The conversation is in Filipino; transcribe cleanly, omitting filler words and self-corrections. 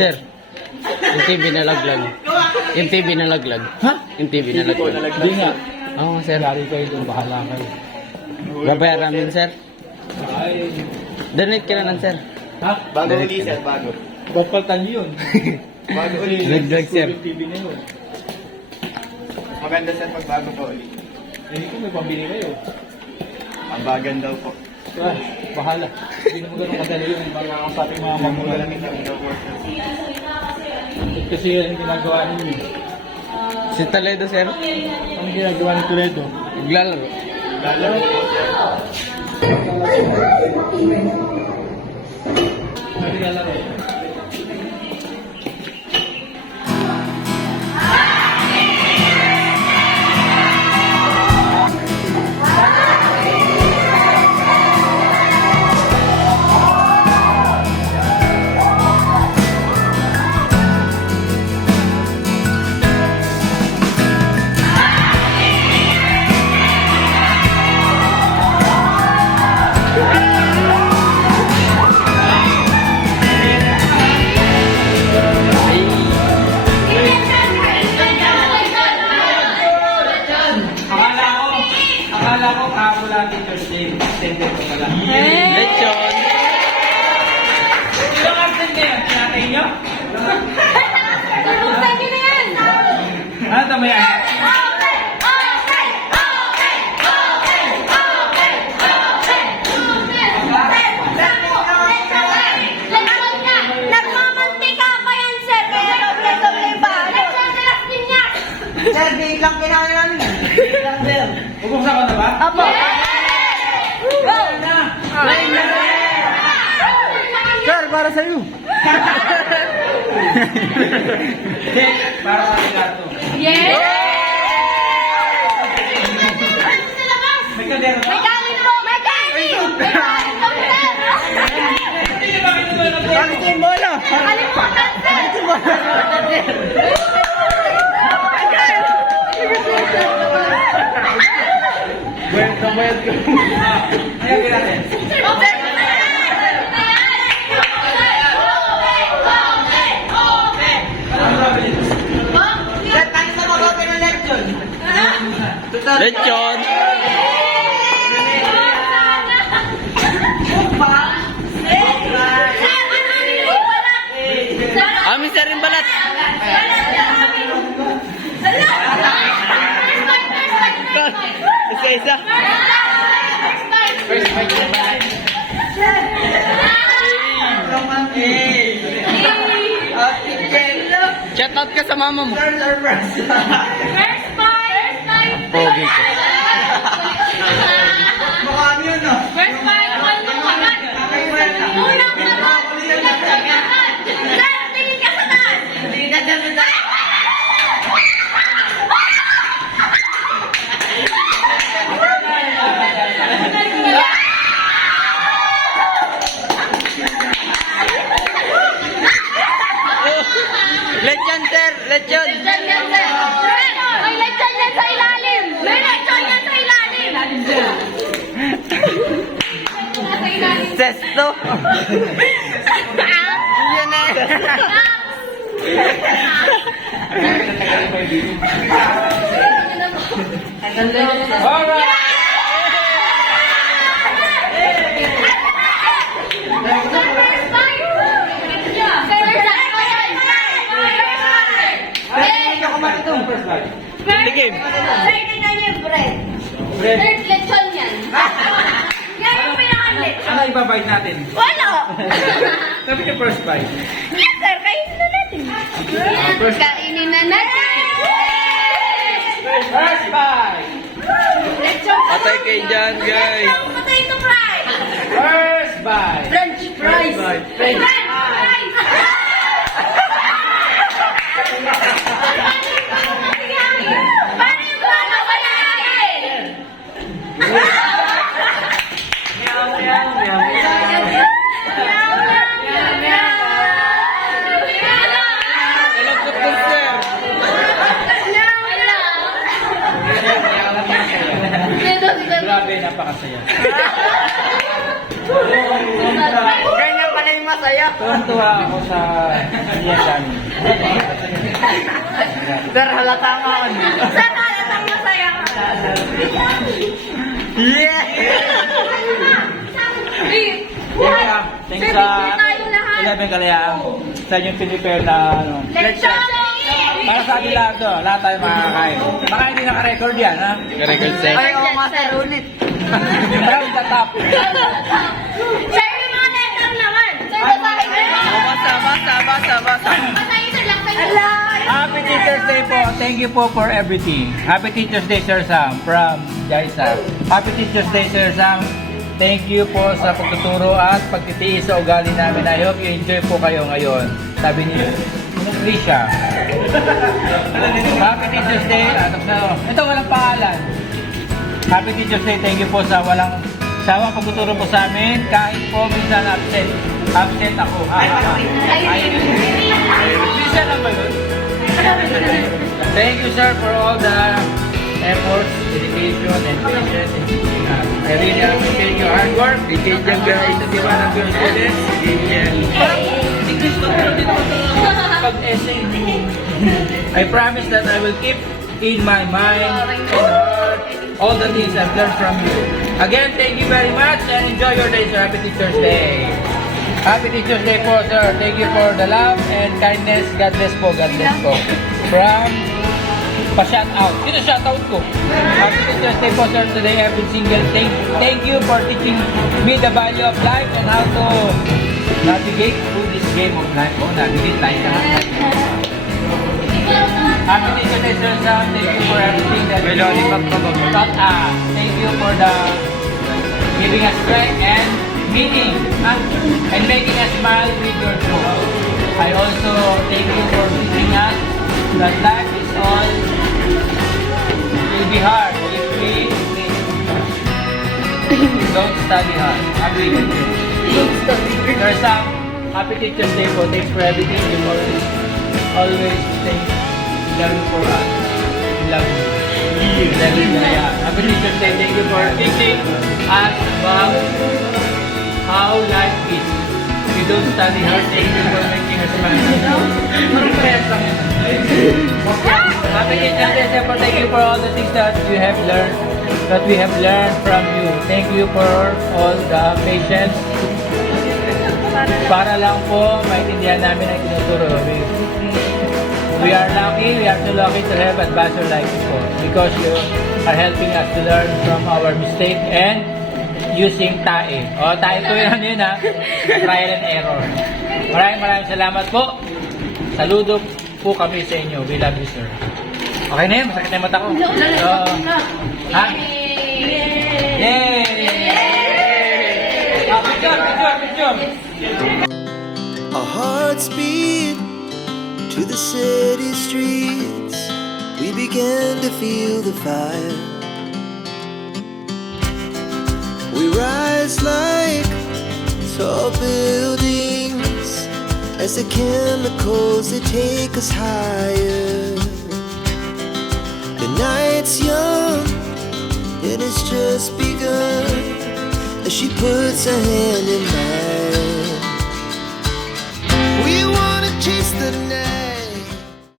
Sir, yung TV nalaglag. Yung TV nalaglag. Ha? Yung TV nalaglag. Hindi nga. Oo, sir. Lari kayo doon, bahala kayo. Babayaran namin, sir. Ay. Donate ka na lang, sir. Ha? Bago uli, sir, bago. Ba't paltan nyo yun? Bago uli. Nagdag, sir. TV na yun. Maganda, sir, pag bago pa uli. Hindi ko may pambili kayo. Ang bagan daw po. Ah, bahala. Hindi naman ganun kadali yun. Mga sa ating mga magulang. Magulang ito, daw po. Kasi yan yung ginagawa ninyo. Si Toledo, sir. Ano ginagawa ng Toledo? Naglalaro. Lalaro po, sir. Ano ginalaro? Akala ko kahapon lang Teacher's Day. Extended ko pala. Lechon. Ilang absent na yan? Tinatay nyo? Ano tama yan? Sir, di lang kailangan namin. Bubuksan ko na ba? Apo. Go! Sir, para sa'yo. Hindi, para sa Ricardo. Yes! May kadero ba? May galing mo! May galing! Hindi nyo ba kinuha na po? Bakit yung bola? Kalimutan, sir! Bayad ka. Ayan, natin. Ano ba bilhin? Sir, kahit na mag-open ng lecture. Lechon. Amin sir yung balat. Isa-isa. First bite na ba? Shout out ka sa mama mo. First bite! Pogi ko. Mukha niyo, no? First bite, one mo agad! Unang naman! Sir, tingin ka sa taas! Tingin ka dyan sa taas! Lechon sir, lechon. Lechon yan, sir! May lechon yan sa ilalim! May lechon yan sa ilalim! Sa ilalim! Sesto. Yan eh. Alright! First bite. Tigim. Third na yung bread. Bread. Third lechon yan. Yan yung pinaka-lechon. Ano ibabite natin? Wala! Sabi niyo first bite. Yes, sir. Kainin na natin. Yes, kainin na natin. First bite! Lechon pa Patay lang. kayo dyan, guys. Lechon potato fries. First bite! French fries. French French fries. Paano yung mga kapalain? Malagkot ko sir. Grabe, napakasaya. Ganyan pala yung masaya. Tuwan-tuwa ako sa yan namin. Sir, halata nga ako. Sir, halatang masaya ka. Yeah! Thanks Sir, sa picture tayo lahat. 11 Kalayaan. Sa inyong prepare na ano. Lechon! Para sa atin lahat to, lahat tayo makakain. Baka hindi naka-record yan, ha? Record set. Ay, oo nga, sir, ulit. From the top. Sir, yung mga letter naman. Sir, basahin ko. Basahin, sir, lang kayo. Happy Teacher's Day po. Thank you po for everything. Happy Teacher's Day, Sir Sam, from Jaisa. Happy Teacher's Day, Sir Sam. Thank you po sa pagtuturo at pagtitiis sa ugali namin. I hope you enjoy po kayo ngayon. Sabi ni Trisha. Happy Teacher's Day. Ito, walang pangalan. Happy Teacher's Day. Thank you po sa walang sawang pagtuturo po sa amin. Kahit po minsan absent. Absent ako. Trisha lang ba yun? Thank you, sir, for all the efforts, dedication, and patience in teaching us. I really appreciate your hard work. Appreciate you guys. Sa diba ng your students? English ko pero dito pag-essay. I promise that I will keep in my mind and heart all the things I've learned from you. Again, thank you very much and enjoy your day, sir. Happy Teacher's Day. Happy Teacher's Day po, sir. Thank you for the love and kindness. God bless po. God bless po. From pa-shout out. Sino shout out ko? Happy Teacher's Day po, sir. Today every single thank you for teaching me the value of life and how to navigate through this game of life. Oh, navigate tayo na. Happy Teacher's Day, sir Sam. Thank you for everything that you taught us. Thank you for the giving us strength and meaning and making us smile with your joke. I also thank you for teaching us that life is all will be hard if we don't study hard. Happy Sir Sam, happy Teacher's Day po. Thanks for everything. You always think love for us. Love you. Happy Teacher's Day. Thank you for teaching us about how life is. We don't study hard. Thank you for making us smile. Parang parehas lang yun. Happy Teacher's Day, sir. Thank you for all the things that you have learned, that we have learned from you. Thank you for all the patience. Para lang po maintindihan namin ang tinuturo. We are so lucky to have advisor like you po because you are helping us to learn from our mistake and using TAE. O, TAE po yun ha. Trial and error. Maraming salamat po. Saludo po kami sa inyo. We love you, sir. Okay na yun? Masakit na yung mata ko. Ha? Yay! Picture! Our hearts beat to the city streets. We began to feel the fire. We rise like tall buildings as the chemicals they take us higher. The night's young and it's just begun as she puts her hand in mine.